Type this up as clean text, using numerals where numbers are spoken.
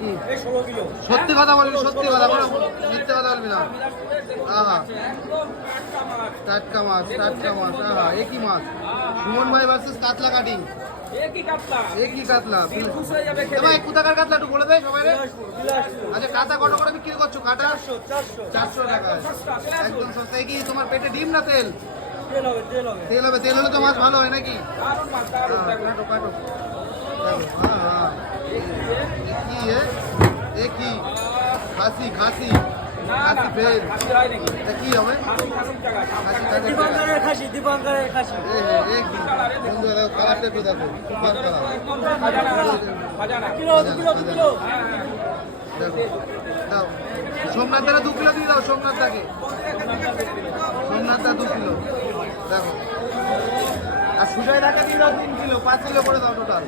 কি সত্যি কথা বলবি, সত্যি কথা বল, মিথ্যে কথা বলবি না। আহা টাটকা মাছ, টাটকা মাছ। আহা একই মাছ, সুমন ভাই ভার্সেস কাতলা কাটিং। একই কাতলা। ভাই কোথাকার কাতলা একটু বলে দেয় সবাই। আচ্ছা কাতা কত করে বিক্রি করছো? কাটা 400 টাকা, একদম সস্তা। কি তোমার পেটে ডিম না তেল? তেল হবে, তেল হলে তো মাছ ভালো হয় নাকি? কি খাসি খাসি খাসি ফের কি হবে? দীপঙ্করের খাসি। কালারটা একটু দেখো, সোমনাথ দাদা 2 কিলো দিয়ে দাও। সোমনাথ দাকে, সোমনাথ দা 2 কিলো দেখো। আর সুজয় দাকে দিয়ে দাও 3 কিলো, 5 কিলো করে দাও টোটাল।